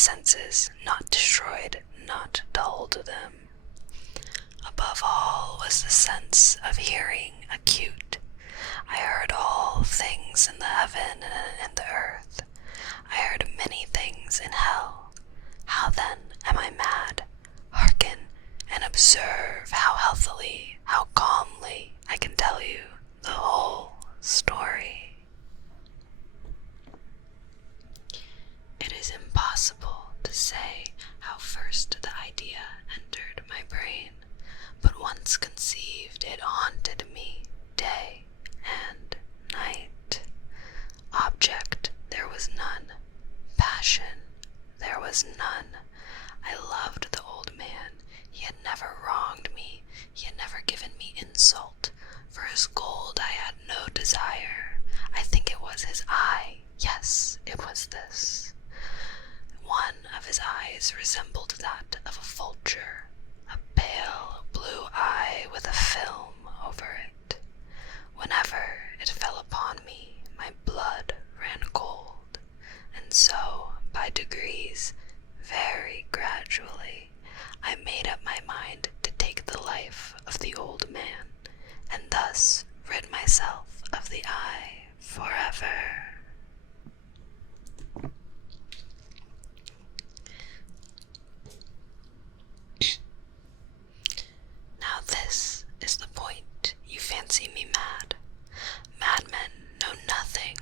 senses, not destroyed, not dulled them. Above all was the sense of hearing acute. I heard all things in the heaven and the earth. I heard many things in hell. How then am I mad? Hearken and observe how healthily, how calmly I can tell you the whole story. It is impossible to say how first the idea entered my brain, but once conceived it haunted me day and night. Object there was none, passion there was none. I loved the old man. He had never wronged me. He had never given me insult. For his gold I had no desire. I think it was his eye. Yes, it was this. One of his eyes resembled that of a vulture, a pale blue eye with a film over it. Whenever it fell upon me, my blood ran cold, and so, by degrees, very gradually, I made up my mind to take the life of the old man, and thus rid myself of the eye forever. Now this is the point. You fancy me mad. Madmen know nothing,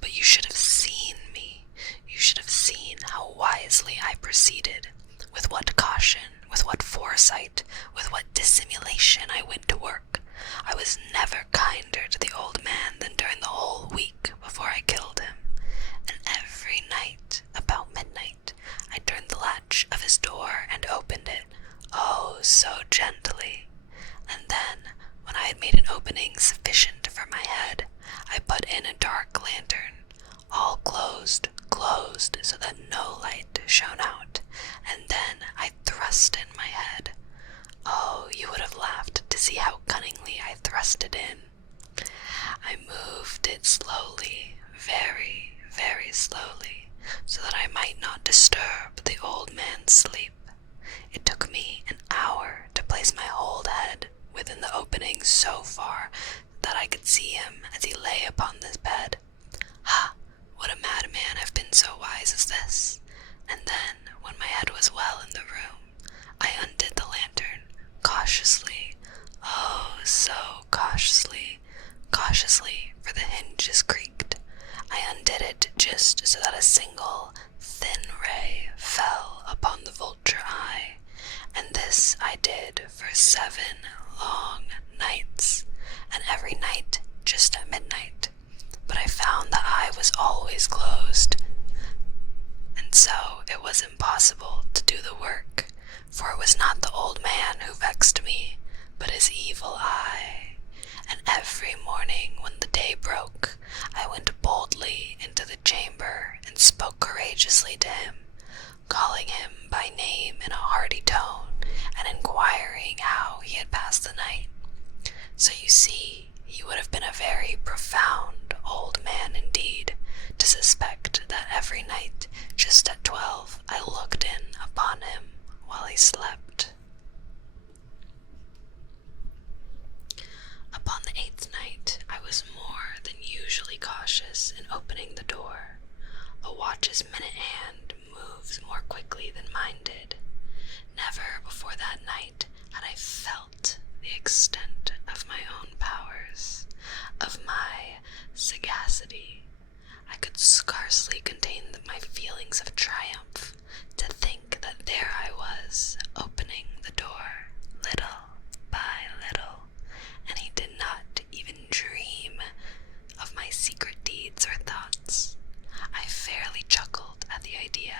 but you should have seen me. You should have seen how wisely I proceeded, with what caution, with what foresight, with what dissimulation I went to work. I was never kinder to the old man than during the whole week before I killed him. And every night, about midnight, I turned the latch of his door and opened it, oh, so gently. And then, when I had made an opening sufficient for my head, I put in a dark lantern, all closed, so that no light shone out, and then I thrust in my head. Oh, you would have laughed to see how cunningly I thrust it in. I moved it slowly, very, very slowly, so that I might not disturb the old man's sleep. It took me an hour to place my whole head within the opening so far that I could see him as he lay upon this bed. Ha! Would a madman have been so wise as this? And then, when my head was well in the room, I undid the lantern, cautiously, oh, so cautiously, for the hinges creaked. I undid it just so that a single, thin ray fell upon the vulture eye, and this I did for 7 long nights, and every night just at midnight. But I found the eye was always closed, and so it was impossible to do the work, for it was not the old man who vexed me, but his evil eye. And every morning when the day broke, I went boldly into the chamber and spoke courageously to him, calling him by name in a hearty tone, and inquiring how he had passed the night. So you see, he would have been a very profound old man indeed, to suspect that every night, just at 12, I looked in upon him while he slept. Upon the 8th night, I was more than usually cautious in opening the door. A watch's minute hand moves more quickly than mine did. Never before that night had I felt the extent of my own powers, of my sagacity. I could scarcely contain my feelings of triumph to think that there I was, opening the door, little by little, and he did not even dream of my secret deeds or thoughts. I fairly chuckled at the idea,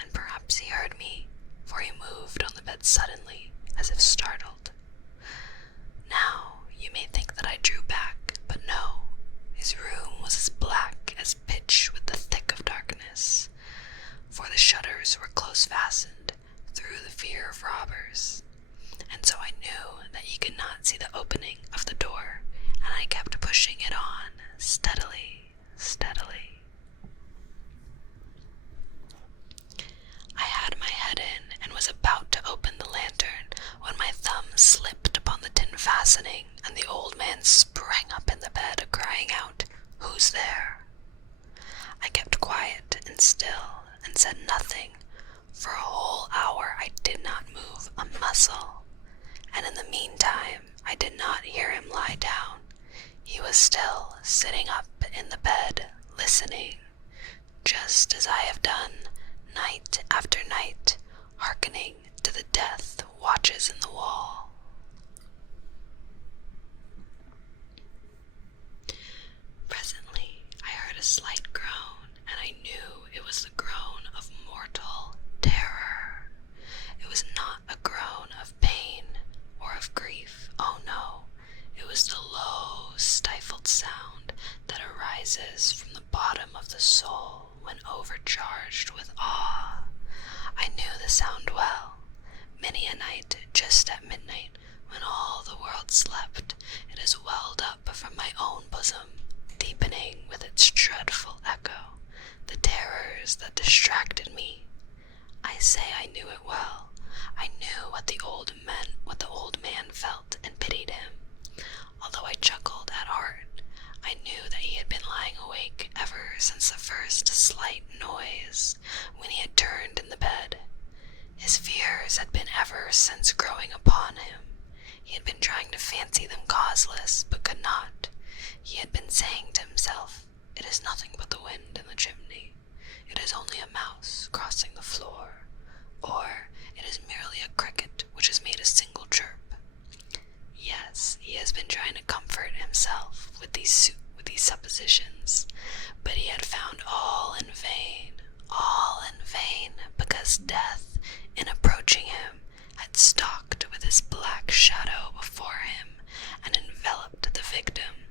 and perhaps he heard me, for he moved on the bed suddenly, as if startled. Now, you may think that I drew back, but no. His room was as black as pitch with the thick of darkness, for the shutters were close fastened through the fear of robbers, and so I knew that he could not see the opening of the door, and I kept pushing it on steadily. sitting up in the bed, listening, just as I have done night after night, hearkening to the death watches in the wall. Presently, I heard a slight groan, and I knew it was the groan of mortal terror. It was not a groan of pain or of grief. Oh no, it was the low, stifled sound that arises from the bottom of the soul when overcharged with awe. I knew the sound well. Many a night, just at midnight, when all the world slept, it has welled up from my own bosom, deepening with its dreadful echo the terrors that distracted me. I say I knew it well. I knew what the old man felt, and pitied him. Although I chuckled at heart, I knew that he had been lying awake ever since the first slight noise, when he had turned in the bed. His fears had been ever since growing upon him. He had been trying to fancy them causeless, but could not. He had been saying to himself, "It is nothing but the wind in the chimney. It is only a mouse crossing the floor. Or it is merely a cricket which has made a single chirp." Yes, he has been trying to comfort himself with these suppositions, but he had found all in vain, because death, in approaching him, had stalked with his black shadow before him and enveloped the victim.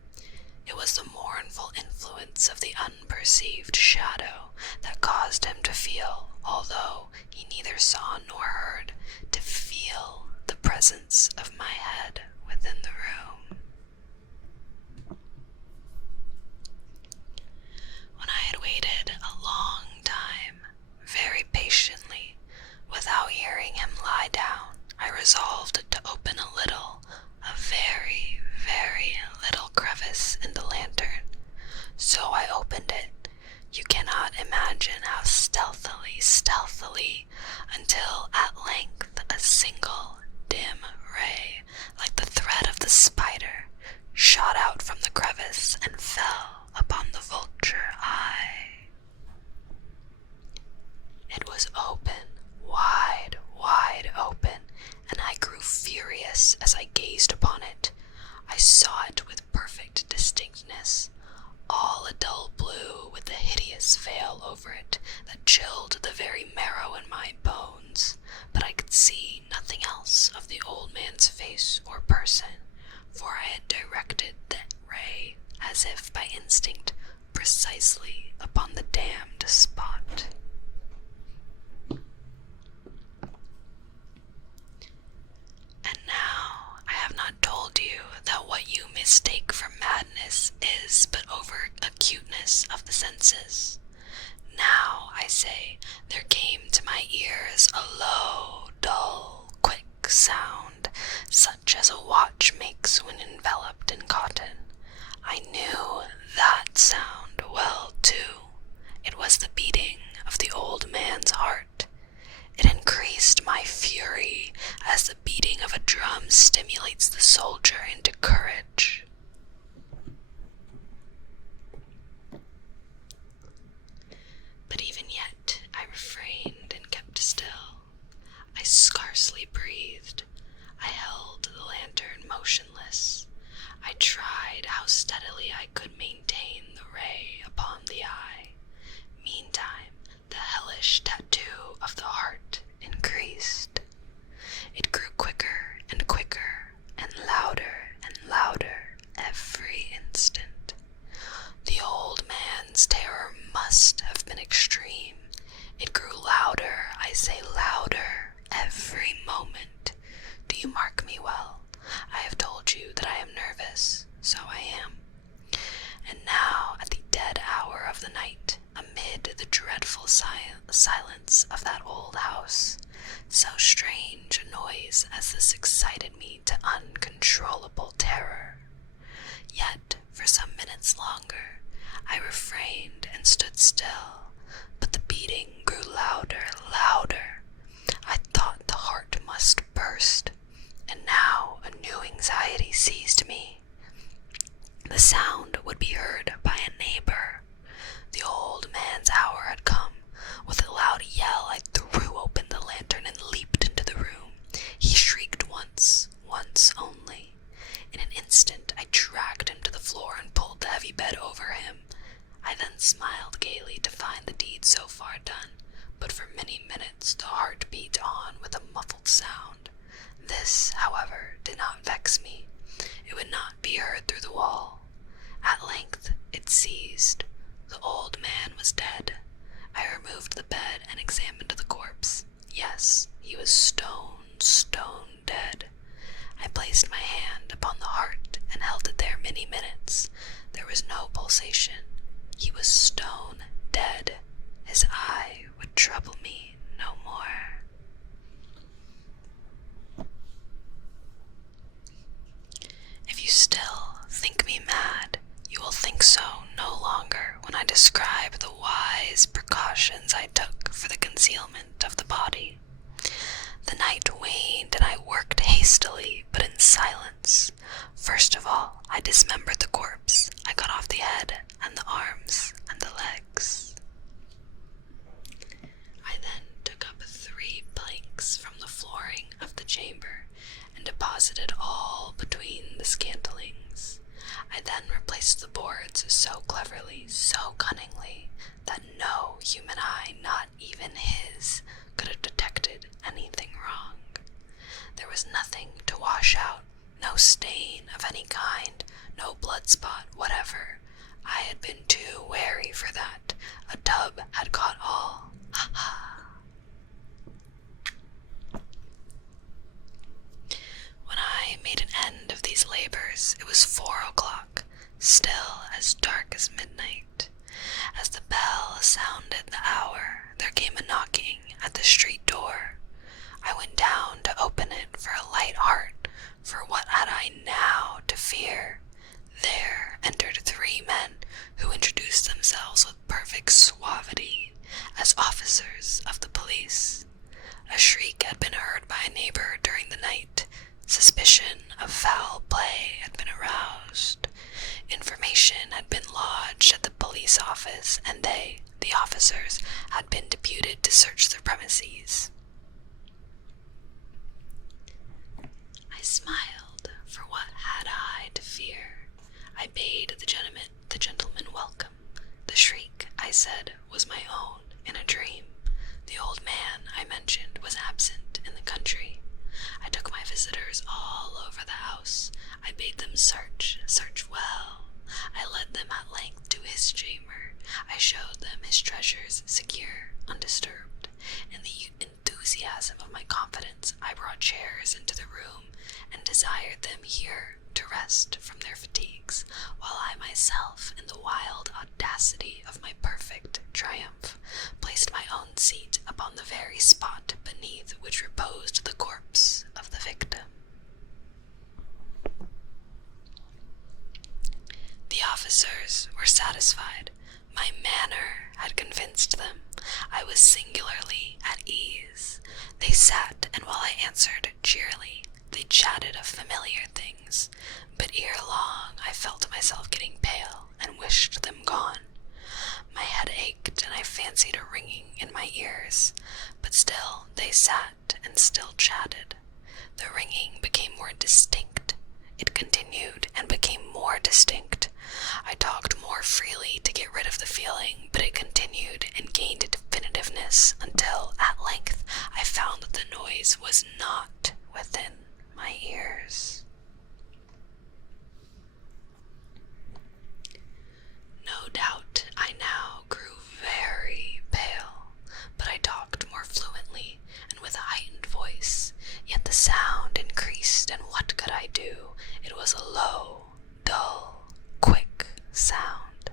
It was the mournful influence of the unperceived shadow that caused him to feel, although he neither saw nor heard, to feel the presence of my head within the room. When I had waited a long time, very patiently, without hearing him lie down, I resolved to open a very, very little crevice in the lantern. So I opened it. You cannot imagine how stealthily, until at length a single dim ray, like the thread of the spider, shot out from the crevice and fell upon the vulture eye. It was open, wide open, and I grew furious as I gazed upon it. I saw it with perfect distinctness, all a dull blue with a hideous veil over it that chilled the very marrow in my bones, but I could see nothing else of the old man's face or person, for I had directed that ray, as if by instinct, precisely upon the damned spot. And now I have not told you that what you mistake for madness is but over acuteness of the senses. Now, I say, there came to my ears a low, dull, quick sound, such as a watch makes when enveloped in cotton. I knew that sound well, too. It was the beating of the old man's heart. It increased my fury as the beating of a drum stimulates the soldier into courage. But even yet I refrained and kept still. I scarcely breathed. I held the lantern motionless. I tried how steadily I could maintain the ray upon the eye. Meantime, the hellish tattoo of the heart increased. It grew quicker and quicker, and louder every instant. The old man's terror must have been extreme. It grew louder, I say louder, every moment. Do you mark me well? I have told you that I am nervous, so I am. And now, at the dead hour of the night, amid the dreadful silence of that old house, so strange a noise as this excited me to uncontrollable terror. Yet, for some minutes longer, I refrained and stood still, but the beating grew louder. I thought the heart must burst, and now a new anxiety seized me. The The sound would be heard by a neighbor. The old man's hour had come. With a loud yell, I threw open the lantern and leaped into the room. He shrieked once only. In an instant, I dragged him to the floor and pulled the heavy bed over him. I then smiled gaily to find the deed so far done, but for many minutes the heart beat on with a muffled sound. This, however, did not vex me. It would not be heard through the wall. At length it ceased. The old man was dead. I removed the bed and examined the corpse. Yes, he was stone dead. I placed my hand upon the heart and held it there many minutes. There was no pulsation. He was stone dead. His eye would trouble me no more. If you still think me mad, you will think so no longer when I describe the wise precautions I took for the concealment of the body. The night waned and I worked hastily, but in silence. First of all, I dismembered the corpse. I cut off the head and the arms and the legs. I then took up 3 planks from the flooring of the chamber and deposited all between the scantlings. I then replaced the boards so cleverly, so cunningly, that no human eye, not even his, could have detected anything wrong. There was nothing to wash out, no stain of any kind, no blood spot whatever. I had been too wary for that. A tub had caught all. Ha ha! When I made an end of these labors, it was 4 o'clock, still as dark as midnight. As the bell sounded the hour, there came a knocking at the street door. I went down to open it for a light heart, for what had I now to fear? There entered 3 men who introduced themselves with perfect suavity as officers of the police. A shriek had been heard by a neighbor during the night. Suspicion of foul play had been aroused. Information had been lodged at the police office, and they, the officers, had been deputed to search the premises. I smiled, for what had I to fear? I bade the gentleman welcome. The shriek, I said, was my own in a dream. The old man, I mentioned, was absent in the country. I took my visitors all over the house. I bade them search well. I led them at length to his chamber. I showed them his treasures secure, undisturbed. In the enthusiasm of my confidence, I brought chairs into the room and desired them here to rest from their fatigues, while I myself, in the wild audacity of my perfect triumph, placed my own seat upon the very spot beneath which reposed the corpse of the victim. The officers were satisfied. My manner had convinced them. I was singularly at ease. They sat, and while I answered cheerily, they chatted of familiar things, but ere long I felt myself getting pale and wished them gone. My head ached, and I fancied a ringing in my ears, but still they sat and still chatted. The ringing became more distinct. It continued and became more distinct. I talked more freely to get rid of the feeling, but it continued and gained definitiveness until, at length, I found that the noise was not within my ears. No doubt I now grew very pale, but I talked more fluently and with a heightened voice, yet the sound increased, and what could I do? It was a low, dull, quick sound,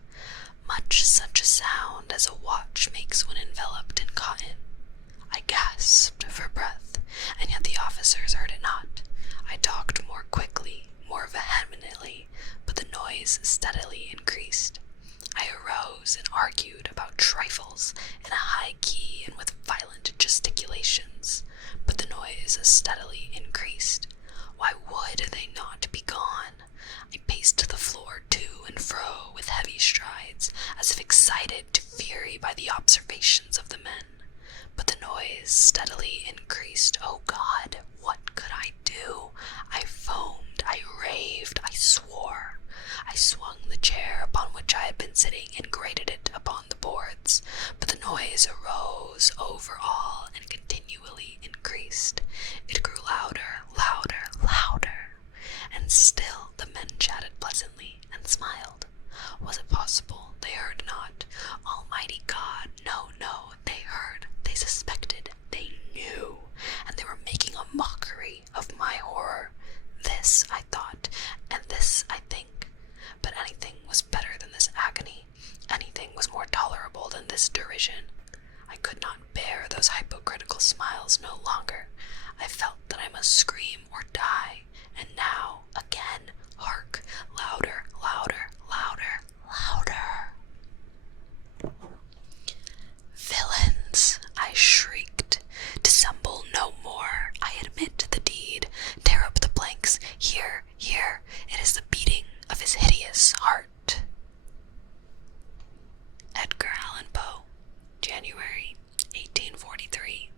much such a sound as a watch makes when enveloped in cotton. I gasped for breath, and yet the officers heard it not. I talked more quickly, more vehemently, but the noise steadily increased. I arose and argued about trifles in a high key and with violent gesticulations, but the noise steadily increased. Why would they not be gone? I paced the floor to and fro with heavy strides, as if excited to fury by the observations of the men. But the noise steadily increased. Oh God, what could I do? I foamed, I raved, I swore. I swung the chair upon which I had been sitting and grated it upon the boards, but the noise arose over all and continually increased. It grew louder, louder, louder, and still the men chatted pleasantly and smiled. Was it possible they heard not? Almighty God, no, no, they heard, they suspected, they knew, and they were making a mockery of my horror. This I thought, and this I think, but anything was better than this agony. Anything was more tolerable than this derision. I could not bear those hypocritical smiles no longer. I felt that I must scream or die, and now, again, hark, louder, louder, louder, louder. Villains, I shrieked. Dissemble no more. I admit the deed. Tear up the planks. Here, here, it is the beating of his hideous heart. Edgar Allan Poe, January 1843.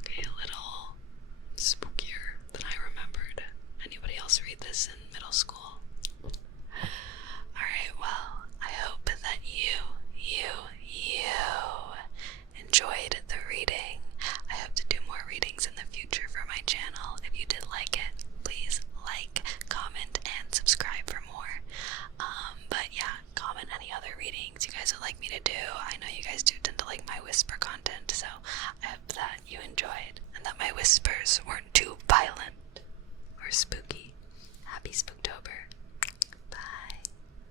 Okay, a little spookier than I remembered. Anybody else read this in middle school? Alright, well, I hope that you enjoyed the reading. I hope to do more readings in the future for my channel. If you did like it, please like, comment, and subscribe for more. But yeah, comment any other readings you guys would like me to do. I know you guys do tend to like my whisper content, so I hope that you enjoyed and that my whispers weren't too violent or spooky. Happy spooky.